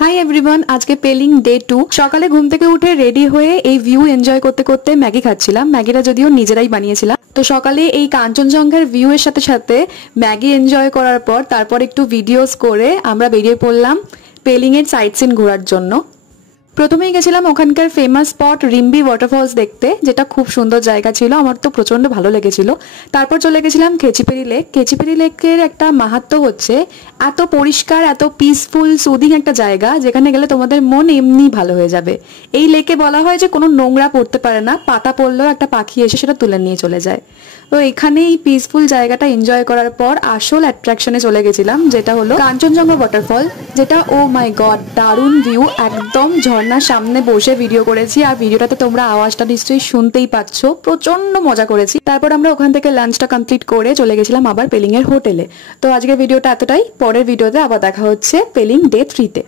Hi everyone, আজকে Pelling day 2। সকালে ঘুম থেকে উঠে রেডি হয়ে এই ভিউ এনজয় করতে করতে ম্যাগি খাচ্ছিলাম। ম্যাগিটা যদিও নিজেরাই বানিয়েছিলাম। তো সকালে এই কাঞ্চনজঙ্ঘার ভিউ এর সাথে সাথে ম্যাগি এনজয় করার পর তারপর একটু ভিডিওস করে আমরা বেরিয়ে পড়লাম পেলিং এর সাইট সিন ঘোরার জন্য। প্রথমেই গেছিলাম ওখানকার ফেমাস স্পট রিম্বি ওয়াটারফলস দেখতে, যেটা খুব সুন্দর জায়গা ছিল, আমার তো প্রচন্ড ভালো লেগেছিল। তারপর চলে গেছিলাম খেচিপেরি লেক। খেচিপেরি লেকের একটা মাহাত্ম্য হচ্ছে এত পরিষ্কার, এত পিসফুল, সুদিং একটা জায়গা, যেখানে গেলে তোমাদের মন এমনি ভালো হয়ে যাবে। এই লেকে বলা হয় যে কোনো নোংরা পড়তে পারে না, পাতা পড়লেও একটা পাখি এসে সেটা তুলে নিয়ে চলে যায়। তো এখানে এই পিসফুল জায়গাটা এনজয় করার পর আসল অ্যাট্রাকশনে চলে গেছিলাম, যেটা হলো কাঞ্চনজঙ্ঘা ওয়াটারফল, যেটা ও মাই গড দারুণ ভিউ। একদম ঝর্ণার সামনে বসে ভিডিও করেছি, আর ভিডিওটাতে তোমরা আওয়াজটা নিশ্চয়ই শুনতেই পাচ্ছ। প্রচন্ড মজা করেছি। তারপর আমরা ওখান থেকে লাঞ্চটা কমপ্লিট করে চলে গেছিলাম আবার পেলিং এর হোটেলে। তো আজকের ভিডিওটা এতটাই, পরের ভিডিওতে আবার দেখা হচ্ছে পেলিং ডে 3 তে।